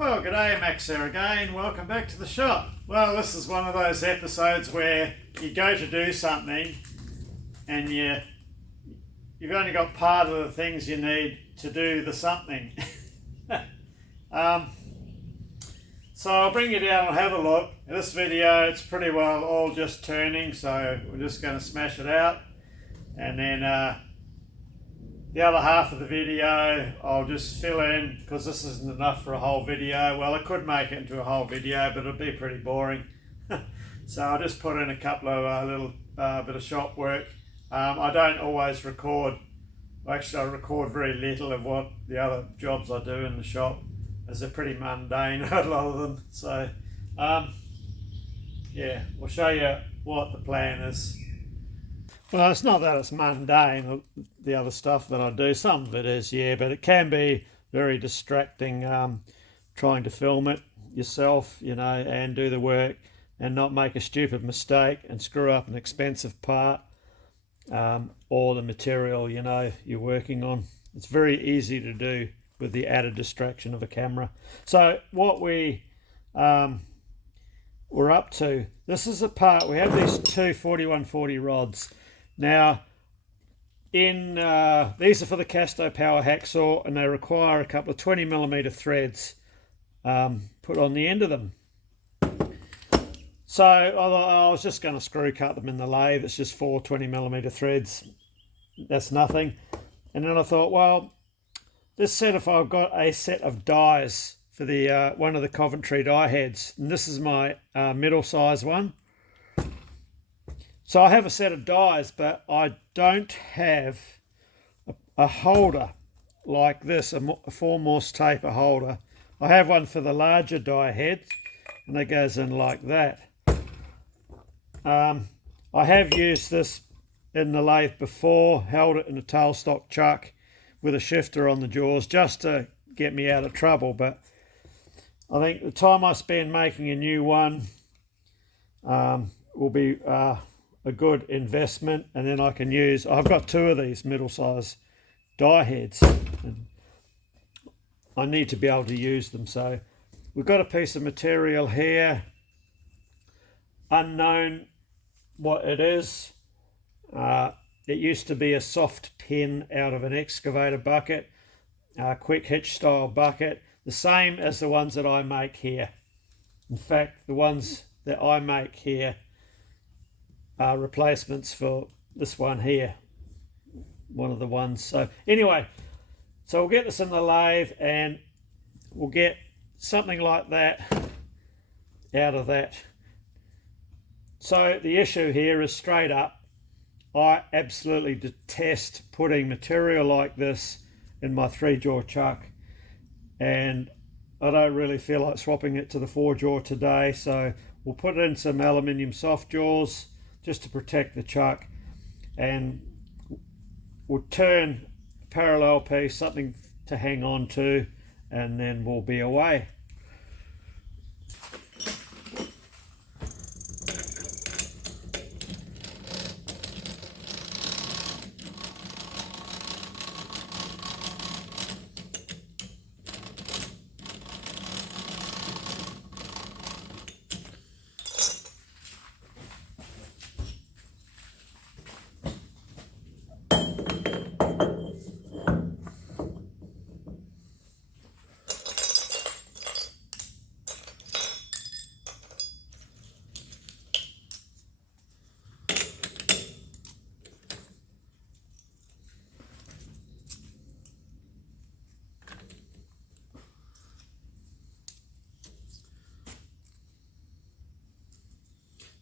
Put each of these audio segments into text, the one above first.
Well, g'day, Max here again. Welcome back to the shop. Well, this is one of those episodes where you go to do something and you've only got part of the things you need to do the something. So I'll bring you down and have a look. In this video, it's pretty well all just turning, so we're just going to smash it out. And then the other half of the video I'll just fill in, because this isn't enough for a whole video. Well, I could make it into a whole video, but it'll be pretty boring. So I'll just put in a couple of little bit of shop work. I don't always record. Actually, I record very little of what the other jobs I do in the shop, as they're pretty mundane, a lot of them. So yeah, we'll show you what the plan is. Well, it's not that it's mundane, the other stuff that I do. Some of it is, yeah, but it can be very distracting trying to film it yourself, you know, and do the work and not make a stupid mistake and screw up an expensive part or the material, you know, you're working on. It's very easy to do with the added distraction of a camera. So what we're up to, this is the part, we have these two 4140 rods. Now, these are for the Casto Power Hacksaw, and they require a couple of 20mm threads put on the end of them. So I thought, I was just going to screw cut them in the lathe. It's just 4 20mm threads. That's nothing. And then I thought, well, this set, if I've got a set of dies for the one of the Coventry die heads, and this is my middle size one. So I have a set of dies, but I don't have a holder like this, a 4 Morse taper holder. I have one for the larger die head, and that goes in like that. I have used this in the lathe before, held it in a tailstock chuck with a shifter on the jaws just to get me out of trouble, but I think the time I spend making a new one will be a good investment, and then I can use, I've got 2 of these middle size die heads and I need to be able to use them. So we've got a piece of material here, unknown what it is. It used to be a soft pin out of an excavator bucket, a quick hitch style bucket, the same as the ones that I make here. In fact, the ones that I make here are replacements for this one here, one of the ones. So anyway, so we'll get this in the lathe and we'll get something like that out of that. So the issue here is, straight up, I absolutely detest putting material like this in my 3-jaw chuck, and I don't really feel like swapping it to the 4-jaw today. So we'll put in some aluminium soft jaws just to protect the chuck, and we'll turn a parallel piece, something to hang on to, and then we'll be away.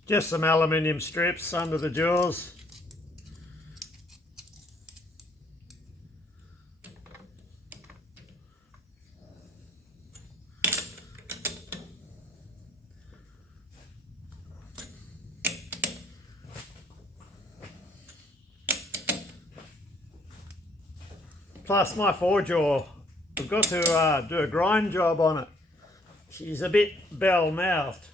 Just some aluminium strips under the jaws. Plus my 4-jaw, I've got to do a grind job on it. She's a bit bell-mouthed.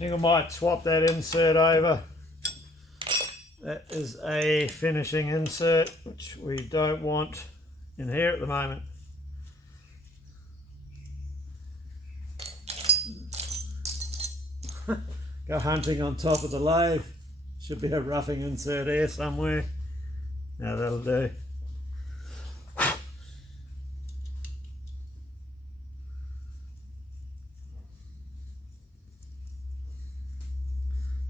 think I might swap that insert over. That is a finishing insert, which we don't want in here at the moment. Go hunting on top of the lathe. Should be a roughing insert here somewhere. Now that'll do.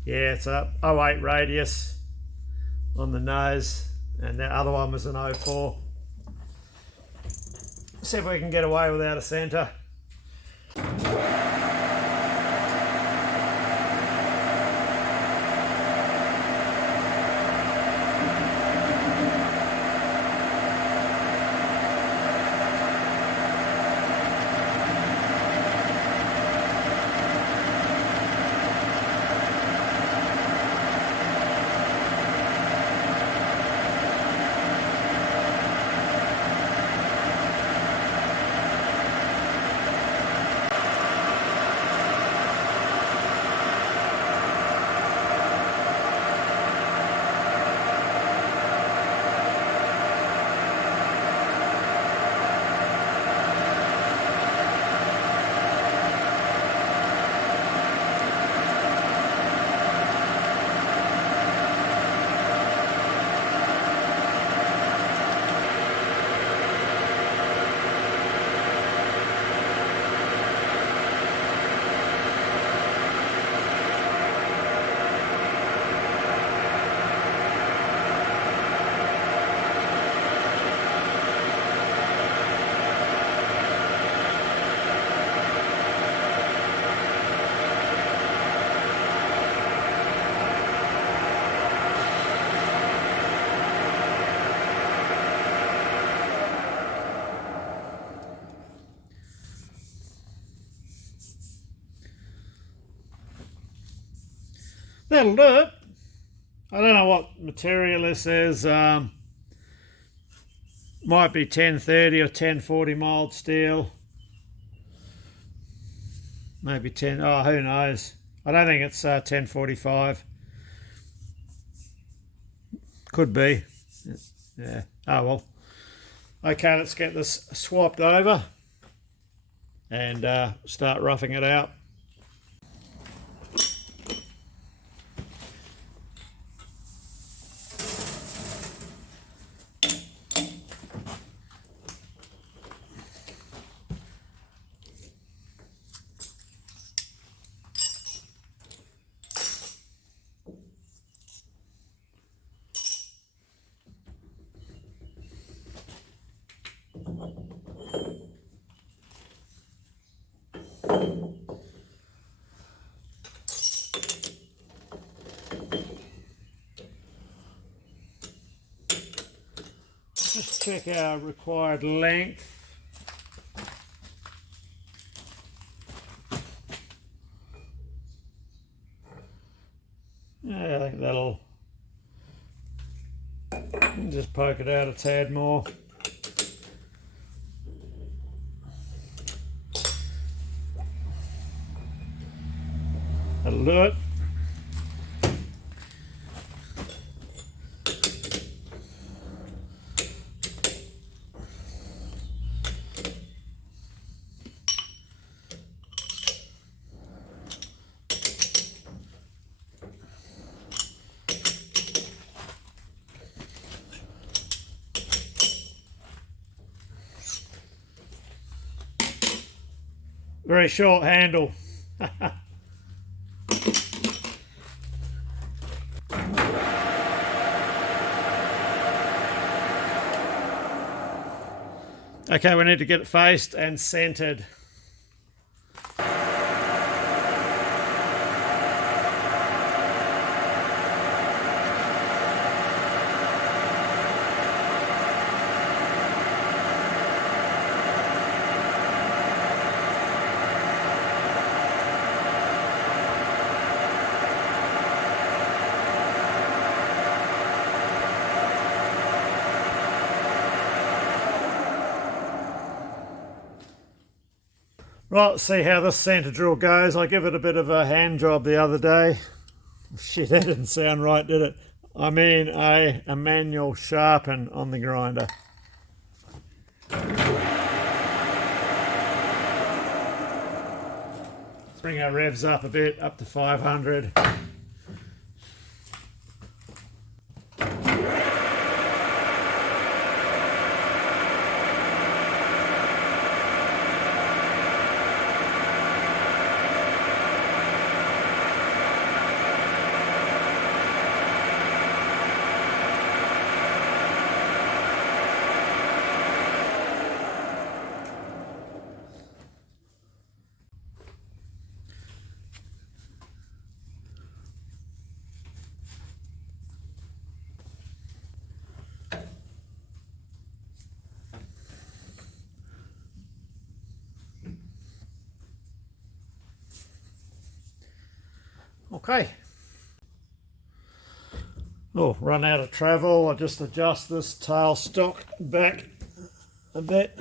Yeah, it's a 08 radius on the nose, and the other one was an 04. See if we can get away without a centre. That'll do it. I don't know what material this is. Might be 1030 or 1040 mild steel. Maybe 10, oh, who knows. I don't think it's 1045. Could be. Yeah. Oh well. Okay, let's get this swapped over and start roughing it out. Just check our required length. Yeah, I think that'll just poke it out a tad more. That'll do it. Very short handle. Okay, we need to get it faced and centered. Right, let's see how this centre drill goes. I gave it a bit of a hand job the other day. Shit, that didn't sound right, did it? I mean a manual sharpen on the grinder. Let's bring our revs up a bit, up to 500. Okay. Oh, run out of travel. I just adjust this tail stock back a bit.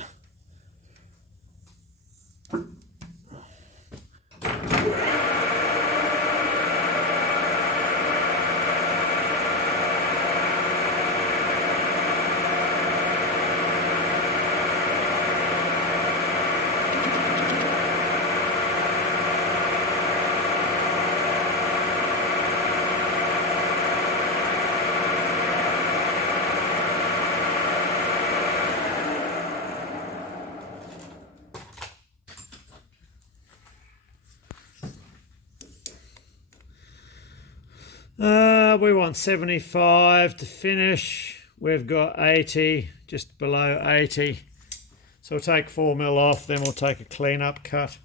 We want 75 to finish. We've got 80, just below 80. So we'll take 4mm off, then we'll take a clean up cut.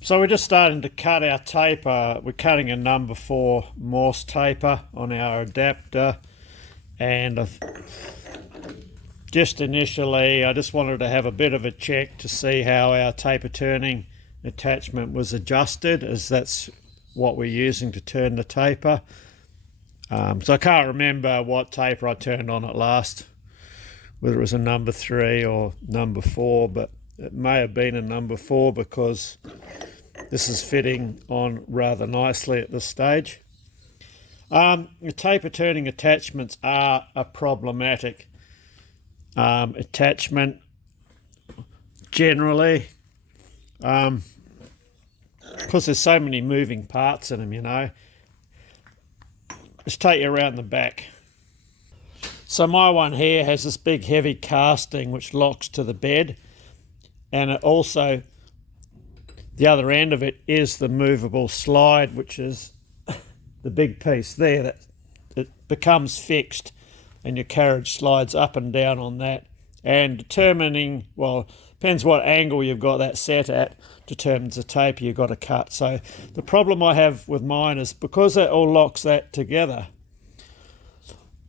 So we're just starting to cut our taper. We're cutting a number 4 Morse taper on our adapter, and just initially I just wanted to have a bit of a check to see how our taper turning attachment was adjusted, as that's what we're using to turn the taper. So I can't remember what taper I turned on at last, whether it was a number 3 or number 4, but it may have been a number 4 because this is fitting on rather nicely at this stage. The taper turning attachments are a problematic attachment generally, because there's so many moving parts in them, you know. Let's take you around the back. So my one here has this big heavy casting which locks to the bed, and it also, the other end of it is the movable slide, which is the big piece there that it becomes fixed and your carriage slides up and down on that. And determining, well, depends what angle you've got that set at, determines the taper you've got to cut. So the problem I have with mine is because it all locks that together,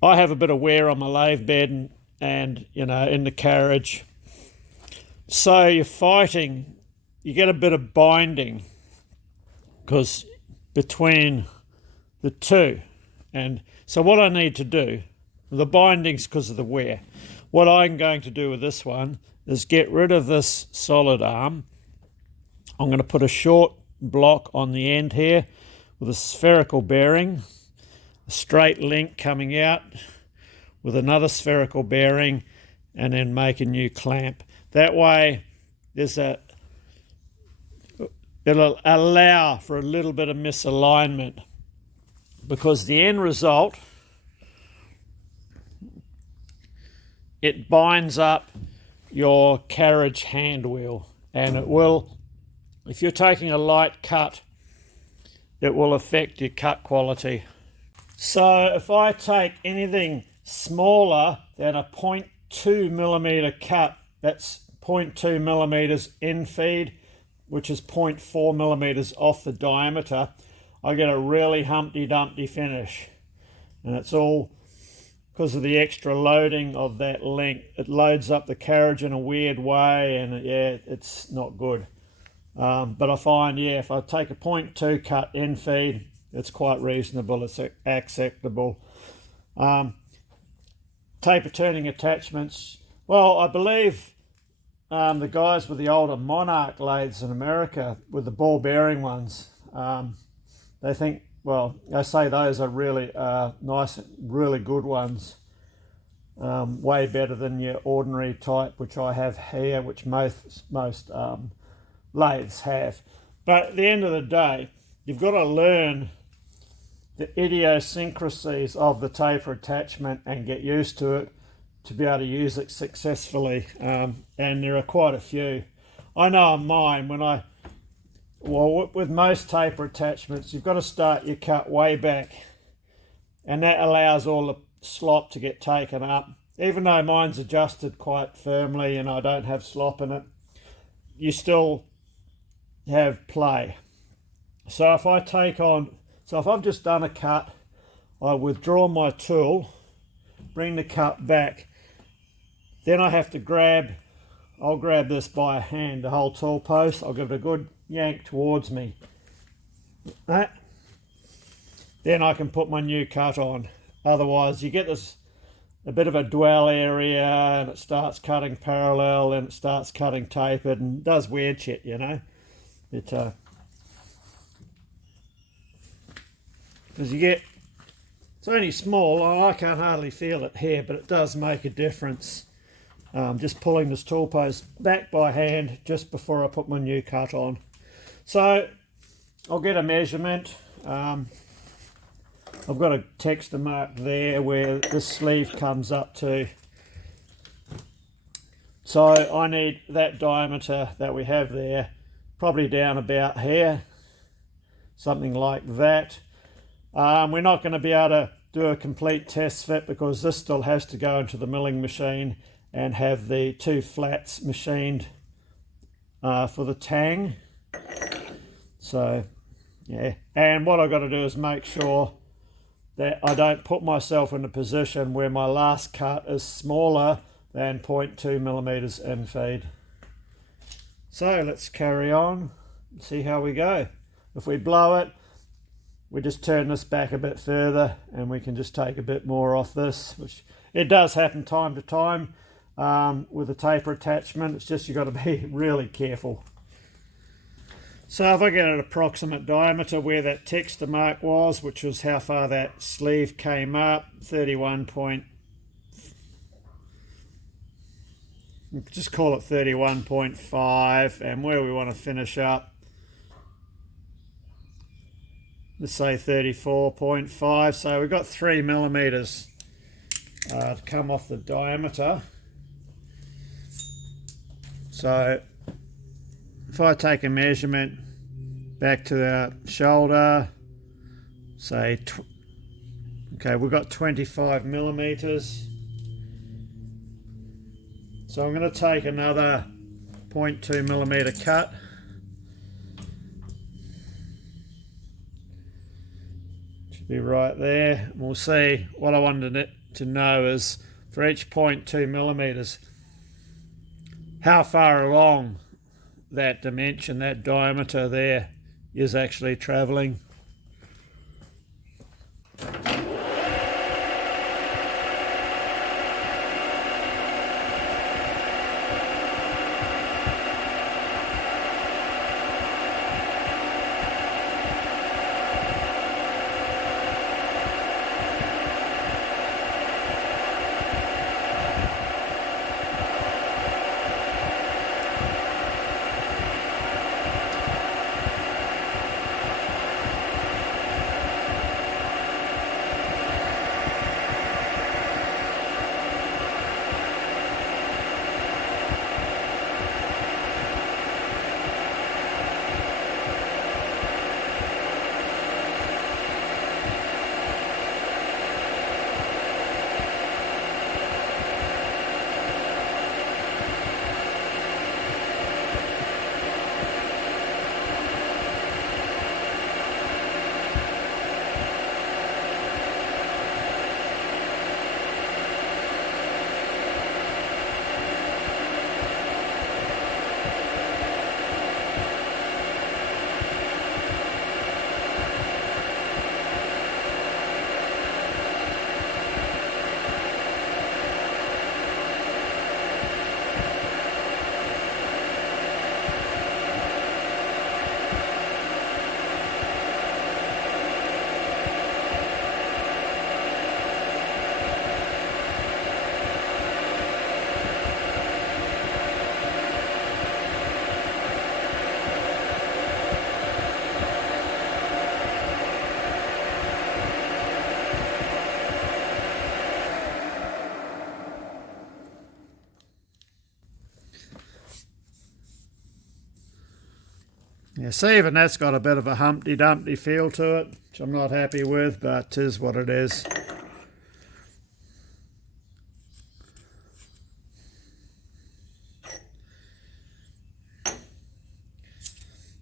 I have a bit of wear on my lathe bed and you know, in the carriage. So you're fighting, you get a bit of binding because between the two. And so what I need to do, the binding's because of the wear. What I'm going to do with this one is get rid of this solid arm. I'm going to put a short block on the end here with a spherical bearing, a straight link coming out with another spherical bearing, and then make a new clamp. That way it'll allow for a little bit of misalignment, because the end result, it binds up your carriage hand wheel, and it will, if you're taking a light cut, it will affect your cut quality. So if I take anything smaller than a 0.2 millimeter cut, that's 0.2 millimeters in feed, which is 0.4 millimeters off the diameter, I get a really Humpty Dumpty finish. And it's all because of the extra loading of that length. It loads up the carriage in a weird way, and yeah, it's not good. But I find, yeah, if I take a 0.2 cut in feed, it's quite reasonable, it's acceptable. Taper turning attachments, well, I believe the guys with the older Monarch lathes in America, with the ball bearing ones, they think, well, they say those are really nice, really good ones. Way better than your ordinary type, which I have here, which most lathes have. But at the end of the day, you've got to learn the idiosyncrasies of the taper attachment and get used to it to be able to use it successfully. And there are quite a few. I know on mine, with most taper attachments, you've got to start your cut way back, and that allows all the slop to get taken up. Even though mine's adjusted quite firmly and I don't have slop in it, you still have play. So if I've just done a cut, I withdraw my tool, bring the cut back, then I have to I'll grab this by hand, the whole tool post, I'll give it a good yank towards me. That. Then I can put my new cut on. Otherwise you get a bit of a dwell area, and it starts cutting parallel, and it starts cutting tapered, and does weird shit, you know. Because it's only small, I can't hardly feel it here, but it does make a difference. Just pulling this tool post back by hand just before I put my new cut on. So I'll get a measurement. I've got a texture mark there where this sleeve comes up to. So I need that diameter that we have there, probably down about here, something like that. We're not going to be able to do a complete test fit because this still has to go into the milling machine and have the two flats machined for the tang. So yeah, and what I've got to do is make sure that I don't put myself in a position where my last cut is smaller than 0.2 millimeters in feed. So let's carry on and see how we go. If we blow it, we just turn this back a bit further and we can just take a bit more off this, which it does happen time to time with a taper attachment. It's just you've got to be really careful. So if I get an approximate diameter where that texture mark was, which was how far that sleeve came up, 31 point, just call it 31.5, and where we want to finish up, let's say 34.5. So we've got 3 millimeters to come off the diameter. So if I take a measurement back to our shoulder, say, okay, we've got 25 millimeters. So I'm going to take another 0.2 millimeter cut. Should be right there. And we'll see. What I wanted it to know is for each 0.2 millimeters, how far along that dimension, that diameter there, is actually traveling. Yeah, see, even that's got a bit of a Humpty Dumpty feel to it, which I'm not happy with, but it is what it is.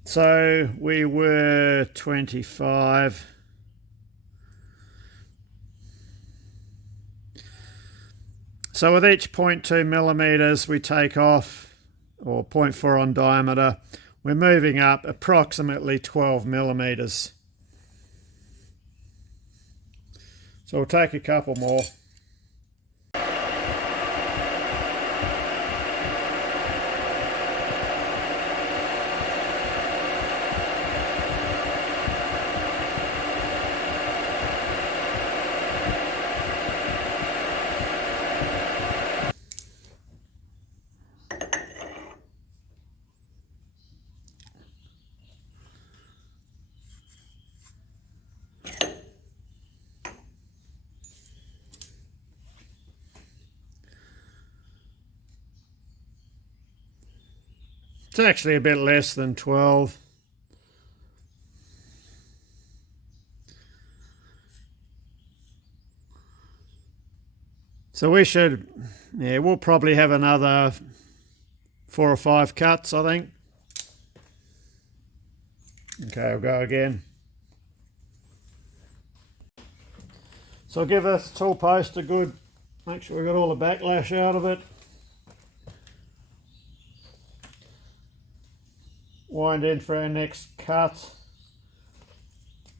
So we were 25. So with each 0.2 millimeters we take off, or 0.4 on diameter, we're moving up approximately 12 millimeters. So we'll take a couple more. It's actually a bit less than 12. So we should, yeah, we'll probably have another 4 or 5 cuts, I think. Okay, I'll go again. So I'll give this tool post a good, make sure we got all the backlash out of it. Wind in for our next cut.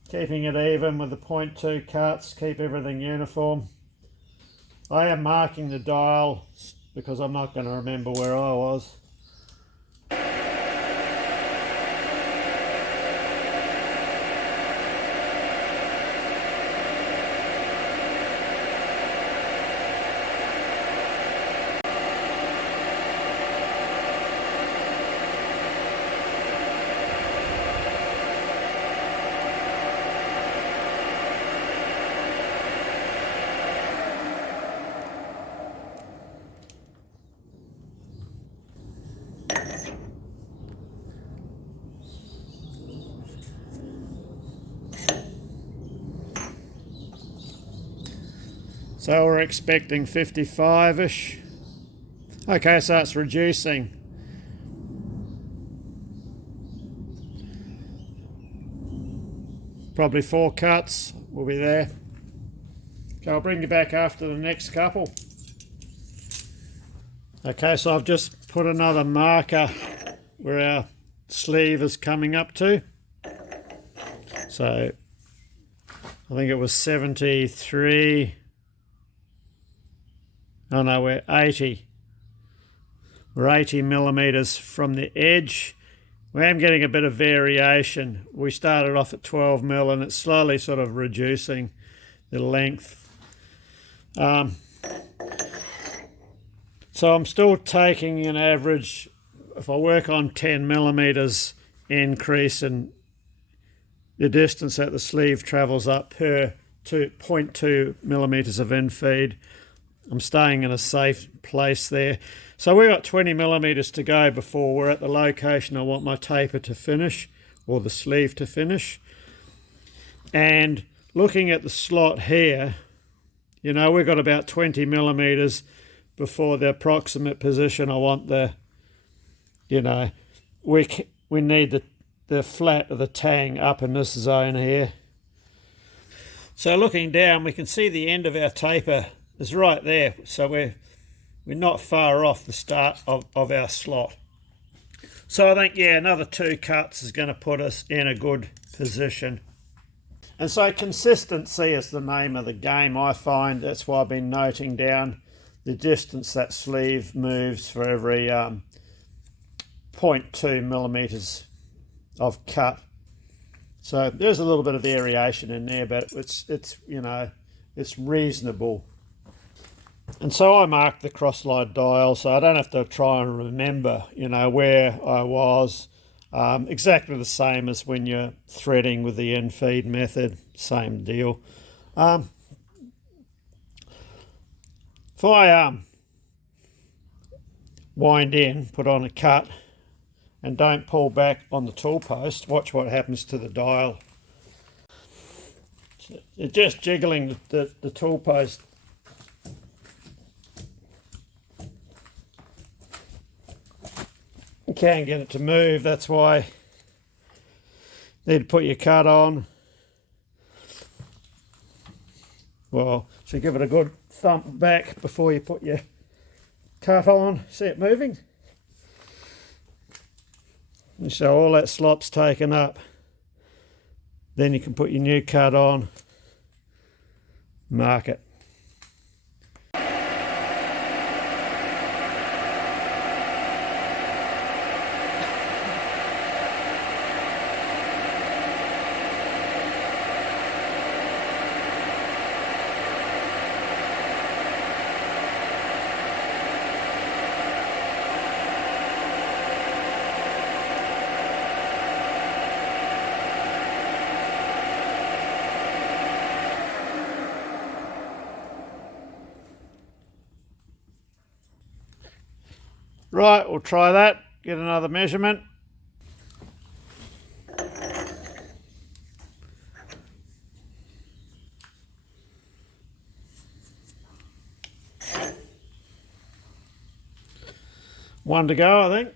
Keeping it even with the 0.2 cuts, keep everything uniform. I am marking the dial because I'm not going to remember where I was. So we're expecting 55-ish. Okay, so it's reducing. Probably 4 cuts will be there. Okay, I'll bring you back after the next couple. Okay, so I've just put another marker where our sleeve is coming up to. So I think it was 73. Oh no, we're 80. We're 80 millimeters from the edge. We am getting a bit of variation. We started off at 12 mil and it's slowly sort of reducing the length. So I'm still taking an average, if I work on 10 millimeters increase in the distance that the sleeve travels up per 0.2 millimeters of infeed. I'm staying in a safe place there. So we've got 20 millimeters to go before we're at the location I want my taper to finish, or the sleeve to finish. And looking at the slot here, you know, we've got about 20 millimeters before the approximate position I want the, you know, we need the flat of the tang up in this zone here. So looking down, we can see the end of our taper is right there. So we're not far off the start of our slot. So I think, yeah, another 2 cuts is going to put us in a good position. And so consistency is the name of the game, I find. That's why I've been noting down the distance that sleeve moves for every 0.2 millimeters of cut. So there's a little bit of variation in there, but it's you know, it's reasonable. And so I marked the cross-slide dial, so I don't have to try and remember, you know, where I was. Exactly the same as when you're threading with the in-feed method, same deal. If I wind in, put on a cut, and don't pull back on the tool post, watch what happens to the dial. It's just jiggling the tool post. You can't get it to move, that's why you need to put your cut on. Well, so give it a good thump back before you put your cut on. See it moving? And so all that slop's taken up. Then you can put your new cut on, mark it. Right, we'll try that, get another measurement. One to go, I think.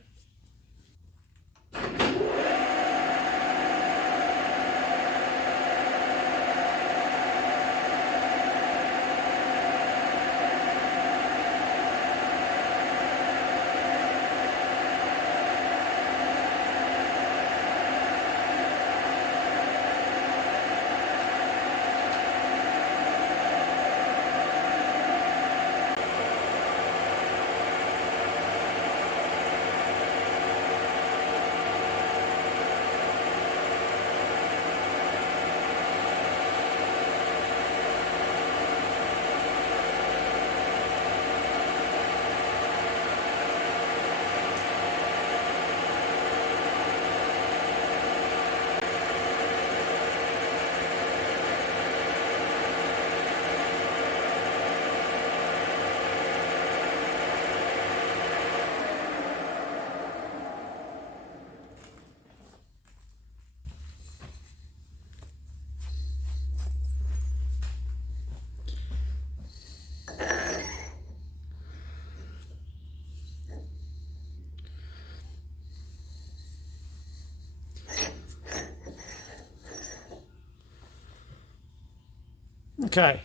Okay,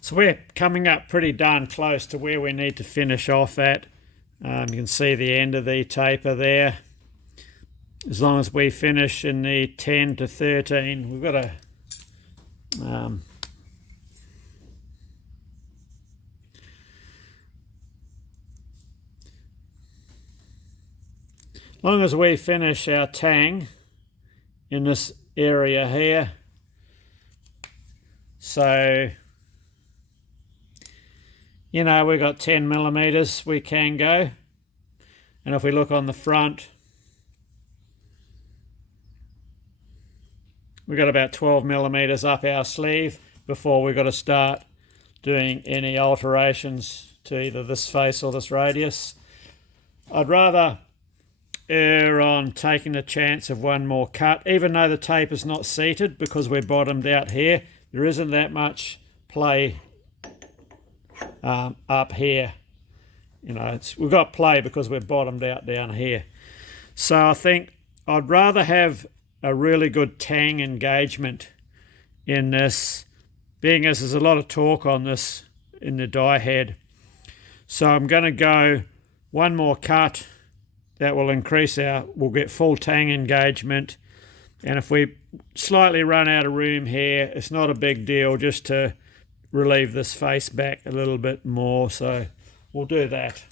so we're coming up pretty darn close to where we need to finish off at. You can see the end of the taper there. As long as we finish in the 10 to 13, we've got to as long as we finish our tang in this area here, so you know we've got 10 millimeters we can go, and if we look on the front, we've got about 12 millimeters up our sleeve before we've got to start doing any alterations to either this face or this radius. I'd rather err on taking the chance of one more cut, even though the tape is not seated because we're bottomed out here. There isn't that much play up here. You know, we've got play because we're bottomed out down here. So I think I'd rather have a really good tang engagement in this, being as there's a lot of torque on this in the die head. So I'm going to go one more cut. That will increase we'll get full tang engagement. And if we slightly run out of room here, it's not a big deal, just to relieve this face back a little bit more. So we'll do that.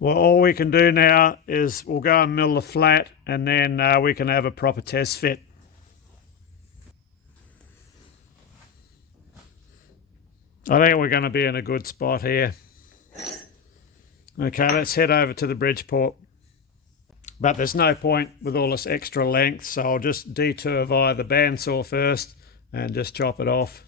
Well, all we can do now is we'll go and mill the flat, and then we can have a proper test fit. I think we're going to be in a good spot here. Okay, let's head over to the Bridgeport. But there's no point with all this extra length, so I'll just detour via the bandsaw first and just chop it off.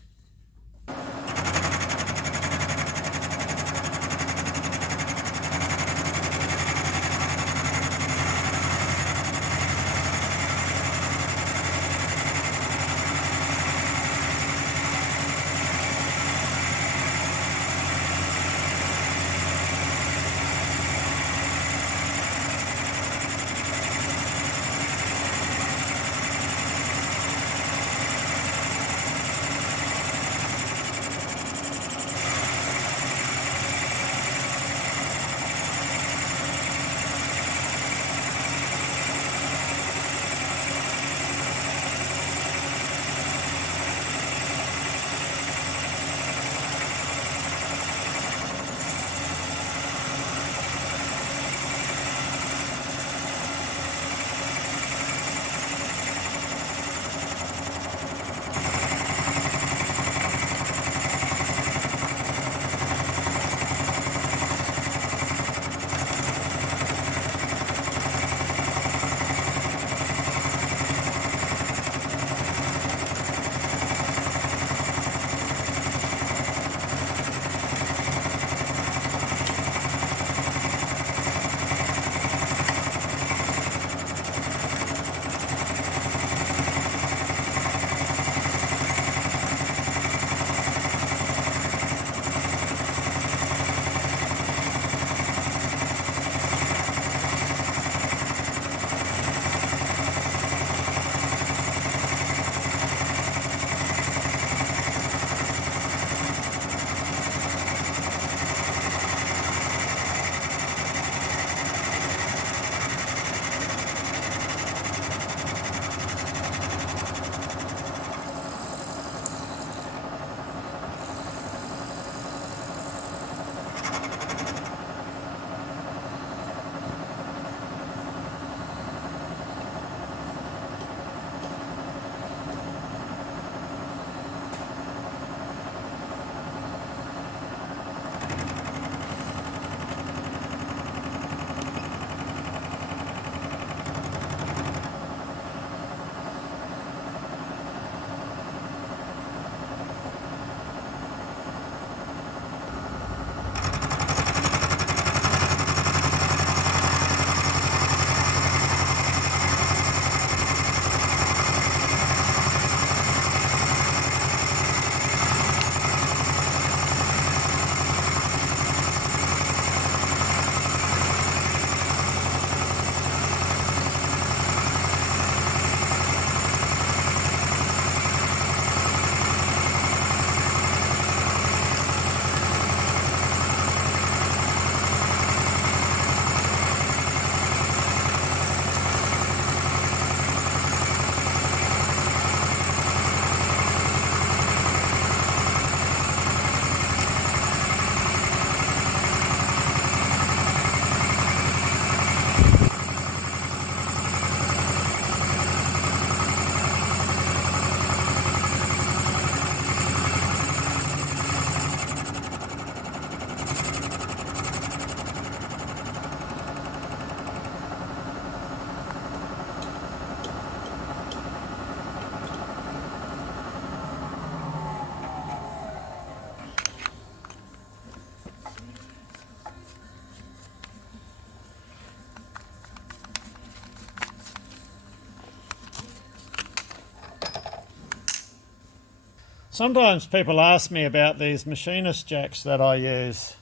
Sometimes people ask me about these machinist jacks that I use.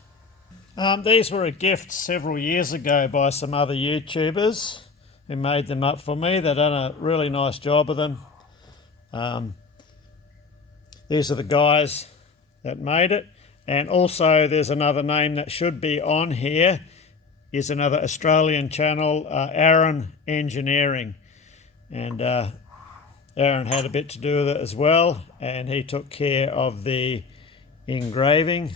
These were a gift several years ago by some other YouTubers who made them up for me. They've done a really nice job of them. These are the guys that made it. And also there's another name that should be on here, is another Australian channel, Aaron Engineering. And Aaron had a bit to do with it as well, and he took care of the engraving.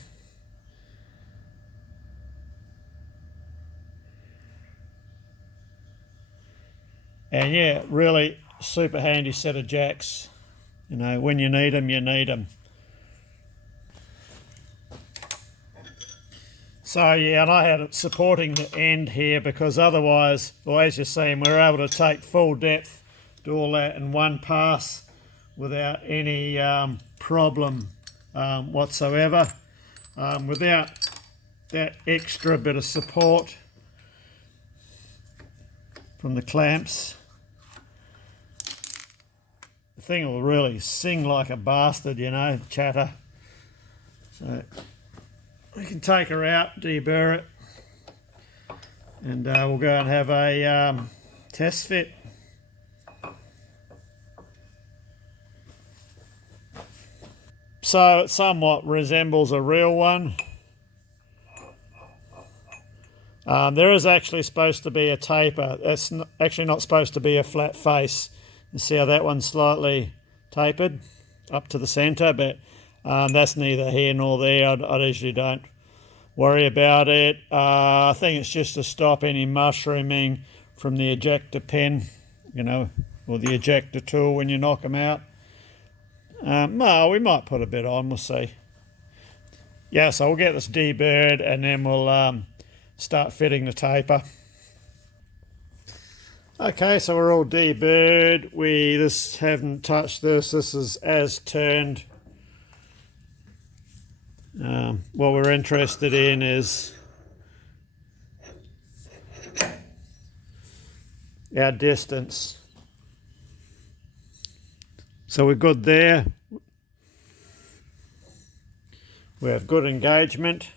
And yeah, really super handy set of jacks. You know, when you need them, you need them. So yeah, and I had it supporting the end here because otherwise, well, as you're seeing, we're able to take full depth, do all that in one pass without any problem whatsoever. Without that extra bit of support from the clamps, the thing will really sing like a bastard, you know, chatter. So we can take her out, deburr it, and we'll go and have a test fit. So it somewhat resembles a real one. There is actually supposed to be a taper. That's actually not supposed to be a flat face. You see how that one's slightly tapered up to the centre, but that's neither here nor there. I usually don't worry about it. I think it's just to stop any mushrooming from the ejector pin, you know, or the ejector tool when you knock them out. No, we might put a bit on, we'll see. Yeah, so we'll get this deburred and then we'll start fitting the taper. Okay, so we're all deburred. We just haven't touched this. This is as turned. What we're interested in is our distance. So we're good there. We have good engagement.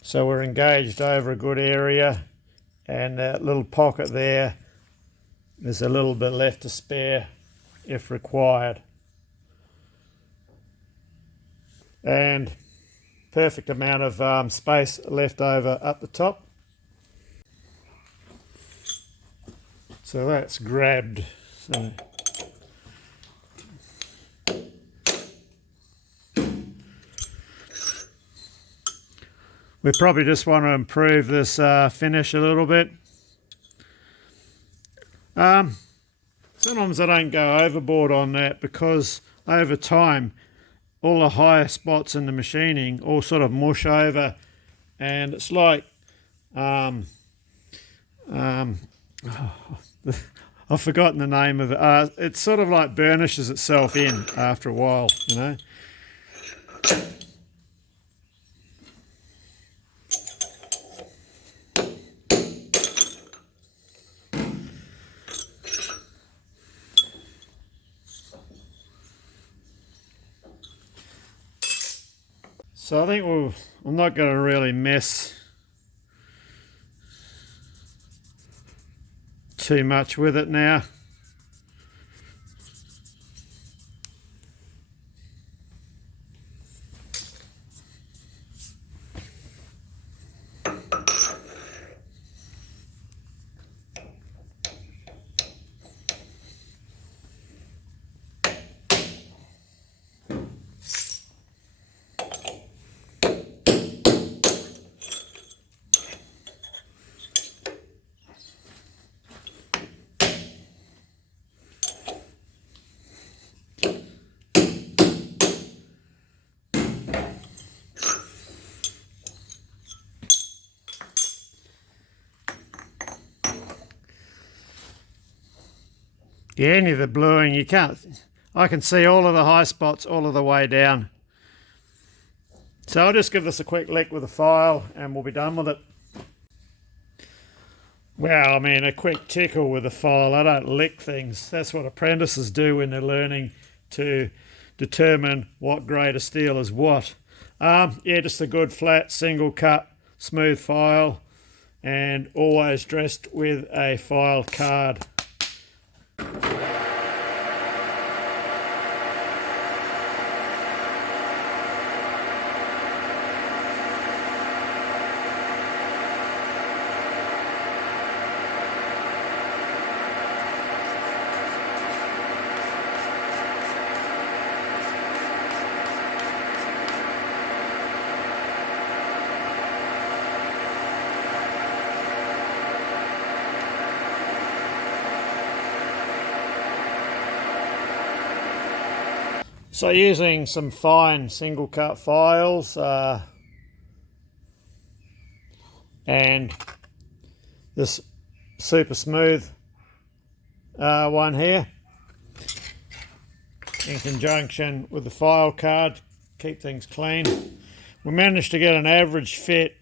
So we're engaged over a good area, and that little pocket there, there's a little bit left to spare if required. And perfect amount of space left over up the top. So that's grabbed. So we probably just want to improve this finish a little bit. Sometimes I don't go overboard on that because over time all the higher spots in the machining all sort of mush over, and it's like I've forgotten the name of it. It sort of like burnishes itself in after a while, you know. So I think I'm not going to really mess too much with it now. Yeah, any of the bluing, you can't. I can see all of the high spots all of the way down. So I'll just give this a quick lick with a file and we'll be done with it. Well, I mean, a quick tickle with a file. I don't lick things. That's what apprentices do when they're learning to determine what grade of steel is what. Yeah, just a good flat single cut smooth file, and always dressed with a file card. So using some fine single cut files and this super smooth one here in conjunction with the file card, keep things clean. We managed to get an average fit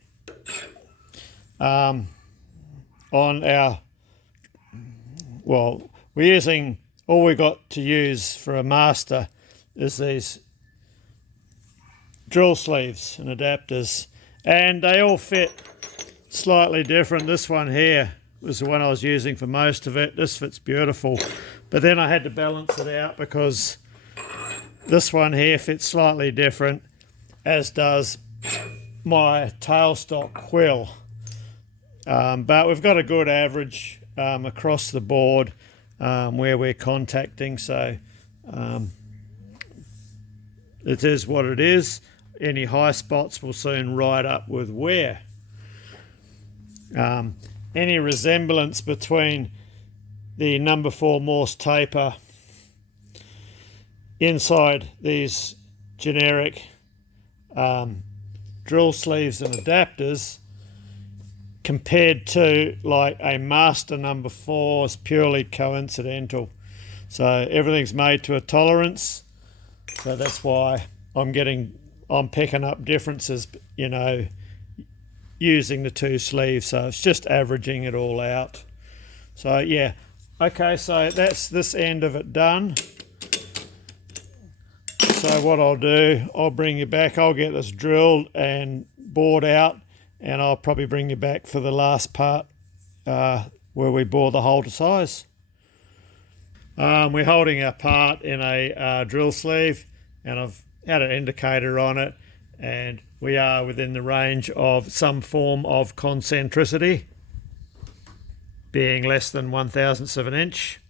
on our, well, we're using, all we got to use for a master is these drill sleeves and adapters, and they all fit slightly different. This one here was the one I was using for most of it. This fits beautiful, but then I had to balance it out because this one here fits slightly different, as does my tailstock quill. But we've got a good average across the board where we're contacting, so it is what it is. Any high spots will soon ride up with wear. Any resemblance between the number 4 Morse taper inside these generic drill sleeves and adapters compared to like a master number 4 is purely coincidental. So everything's made to a tolerance. So that's why I'm picking up differences, you know, using the 2 sleeves. So it's just averaging it all out. So yeah, okay, so that's this end of it done. So what I'll do, I'll bring you back. I'll get this drilled and bored out, and I'll probably bring you back for the last part where we bore the hole to size. We're holding our part in a drill sleeve, and I've had an indicator on it, and we are within the range of some form of concentricity, being less than 1/1000th of an inch.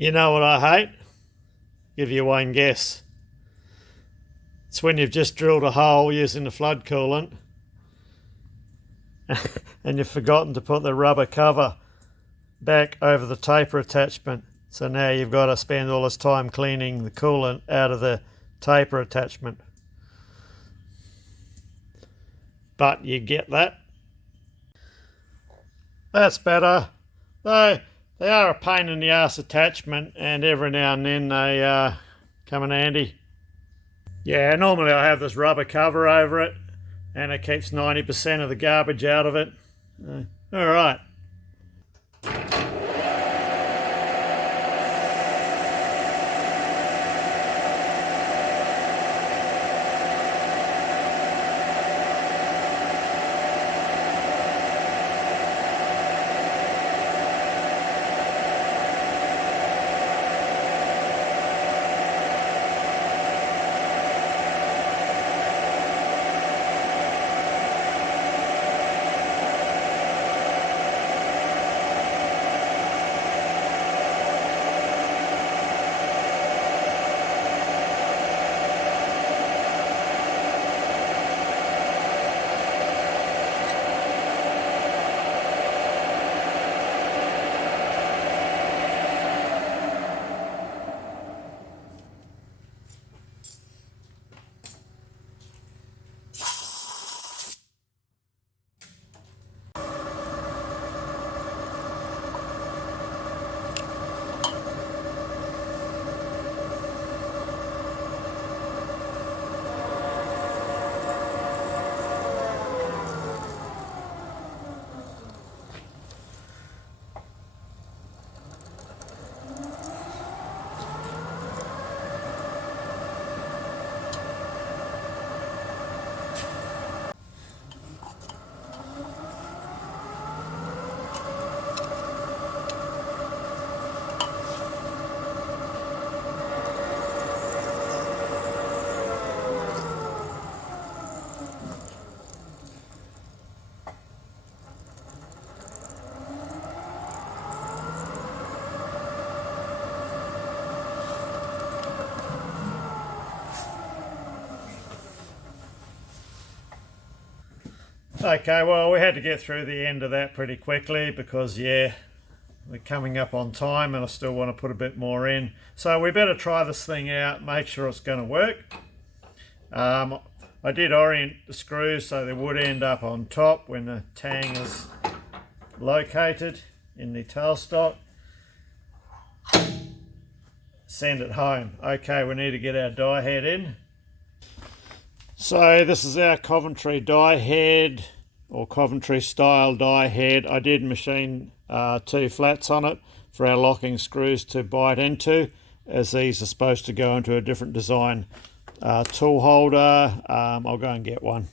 You know what I hate? Give you one guess. It's when you've just drilled a hole using the flood coolant and you've forgotten to put the rubber cover back over the taper attachment. So now you've got to spend all this time cleaning the coolant out of the taper attachment. But you get that. That's better. Though they are a pain in the ass attachment, and every now and then they come in handy. Yeah, normally I have this rubber cover over it, and it keeps 90% of the garbage out of it. All right. Okay, well, we had to get through the end of that pretty quickly because, yeah, we're coming up on time and I still want to put a bit more in. So we better try this thing out, make sure it's going to work. I did orient the screws so they would end up on top when the tang is located in the tailstock. Send it home. Okay, we need to get our die head in. So this is our Coventry die head, or Coventry style die head. I did machine 2 flats on it for our locking screws to bite into, as these are supposed to go into a different design tool holder. I'll go and get one.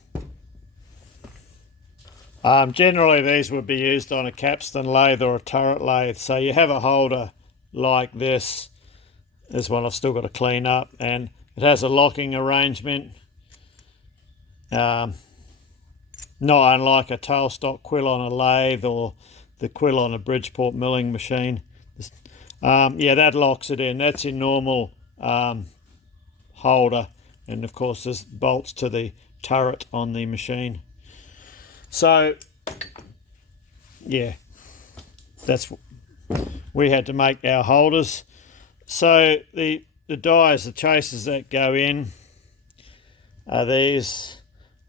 Generally these would be used on a capstan lathe or a turret lathe. So you have a holder like this. This one I've still got to clean up, and it has a locking arrangement. Not unlike a tailstock quill on a lathe or the quill on a Bridgeport milling machine. Yeah, that locks it in. That's your normal holder, and of course there's bolts to the turret on the machine. So yeah, we had to make our holders. So the dies, the chasers that go in are these.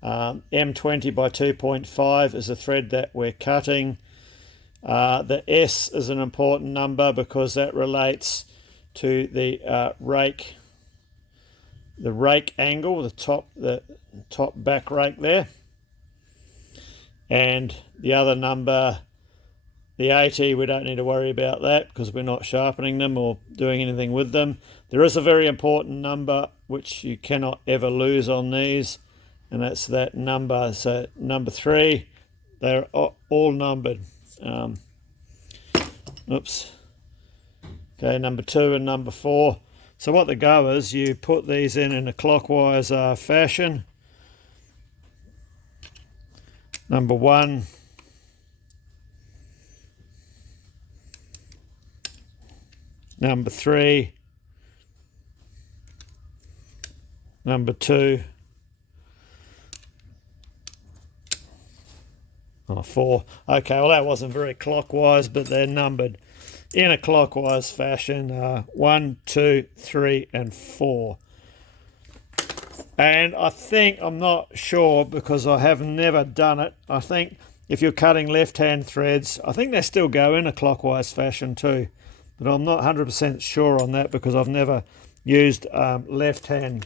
M20 by 2.5 is a thread that we're cutting. The S is an important number because that relates to the rake angle, the top back rake there. And the other number, the 80, we don't need to worry about that because we're not sharpening them or doing anything with them. There is a very important number which you cannot ever lose on these, and that's that number. So number 3, they're all numbered. Oops. Okay, number 2 and number 4. So what they go is you put these in a clockwise fashion. Number 1. Number 3. Number 2. 4. Okay, well that wasn't very clockwise, but they're numbered in a clockwise fashion. 1, 2, 3, and 4. And I think, I'm not sure because I have never done it, I think if you're cutting left-hand threads, I think they still go in a clockwise fashion too. But I'm not 100% sure on that because I've never used left-hand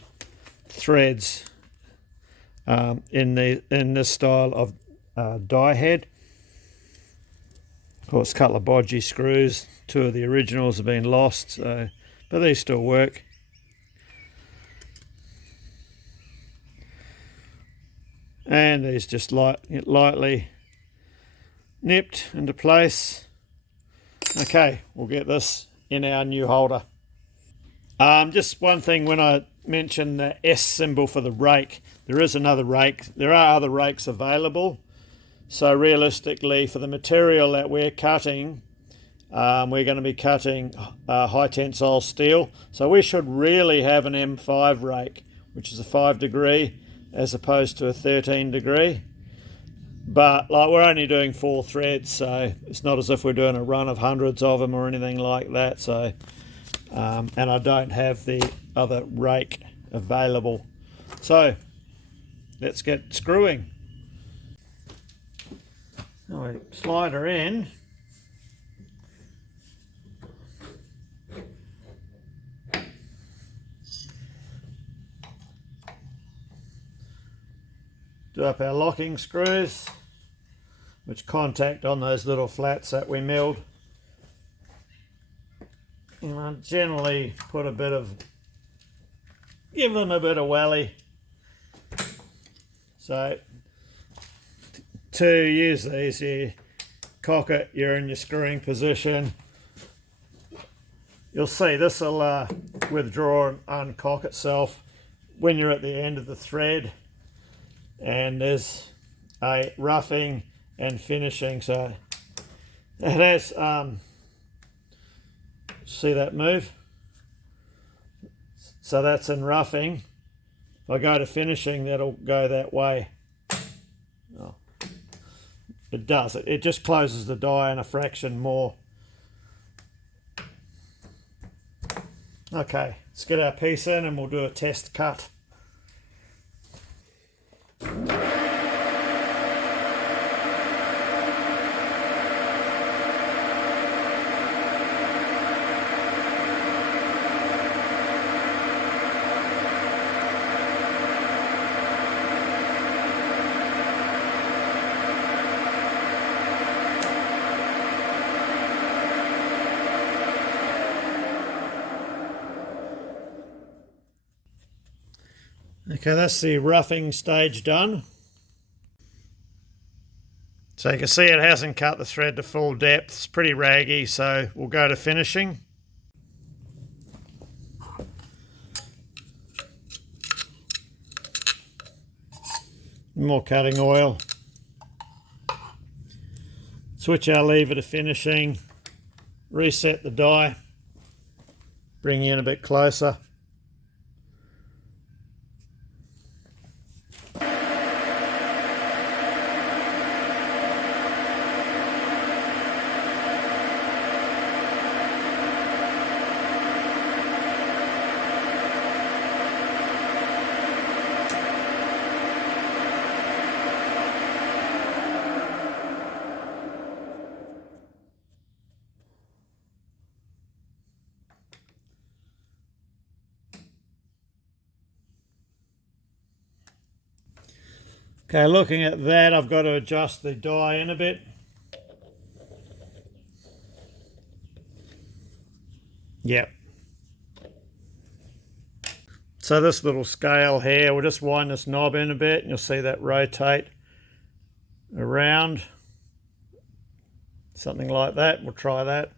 threads in this style of die head. Of course, a couple of bodgy screws. 2 of the originals have been lost, so, but these still work. And these just lightly nipped into place. Okay, we'll get this in our new holder. Just one thing, when I mentioned the S symbol for the rake, there is another rake. There are other rakes available. So realistically, for the material that we're cutting, we're going to be cutting high tensile steel. So we should really have an M5 rake, which is a 5 degree as opposed to a 13 degree. But like, we're only doing 4 threads, so it's not as if we're doing a run of hundreds of them or anything like that. So, and I don't have the other rake available. So let's get screwing. So we slide her in. Do up our locking screws, which contact on those little flats that we milled. And I generally put give them a bit of welly. So to use these, you cock it, you're in your screwing position. You'll see this will withdraw and uncock itself when you're at the end of the thread. And there's a roughing and finishing, so it has, see that move? So that's in roughing. If I go to finishing, that'll go that way. Oh. It does. It just closes the die in a fraction more. Okay, let's get our piece in and we'll do a test cut. Okay, that's the roughing stage done. So you can see it hasn't cut the thread to full depth. It's pretty raggy, so we'll go to finishing. More cutting oil. Switch our lever to finishing. Reset the die. Bring you in a bit closer. Okay, looking at that, I've got to adjust the die in a bit. Yep. So this little scale here, we'll just wind this knob in a bit and you'll see that rotate around. Something like that. We'll try that.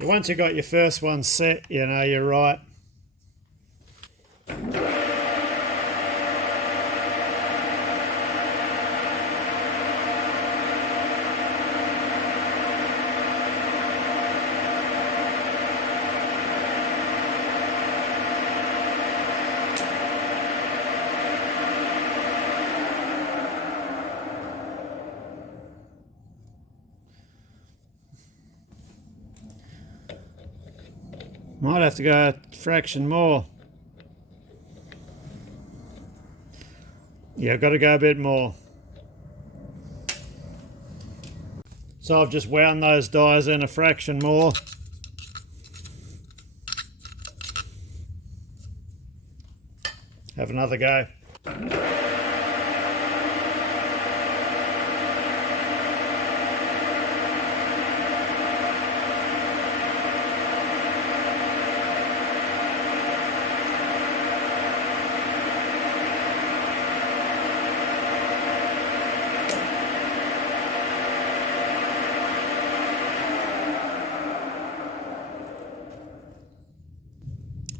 Once you've got your first one set, you know you're right. Might have to go a fraction more. Yeah, I've got to go a bit more. So I've just wound those dies in a fraction more. Have another go.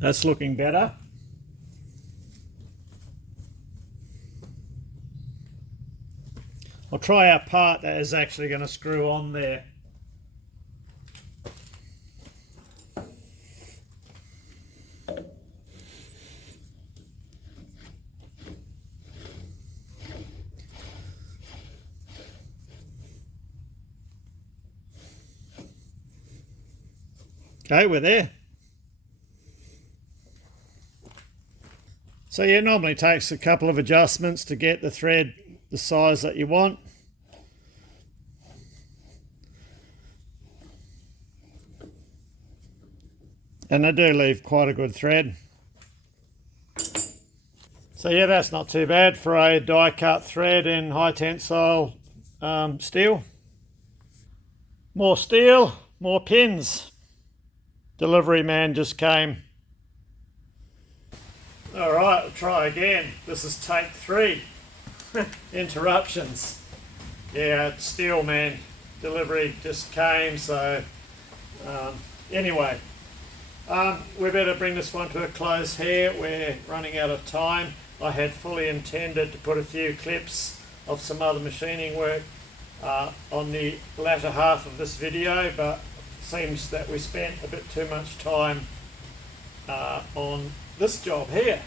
That's looking better. I'll try our part that is actually going to screw on there. Okay, we're there. So yeah, it normally takes a couple of adjustments to get the thread the size that you want. And they do leave quite a good thread. So yeah, that's not too bad for a die cut thread in high tensile steel. More steel, more pins. Delivery man just came. All right, we'll try again. This is take 3. Interruptions. Yeah, steel man. Delivery just came, so anyway. We better bring this one to a close here. We're running out of time. I had fully intended to put a few clips of some other machining work on the latter half of this video, but it seems that we spent a bit too much time on this job here.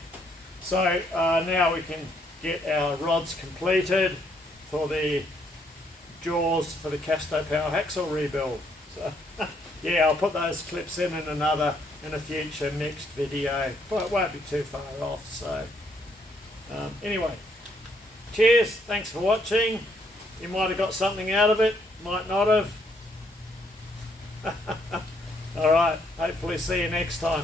So now we can get our rods completed for the jaws for the Casto Power Hacksaw rebuild. So yeah, I'll put those clips in a future next video, but it won't be too far off. So anyway, cheers, thanks for watching. You might have got something out of it, might not have. Alright, hopefully see you next time.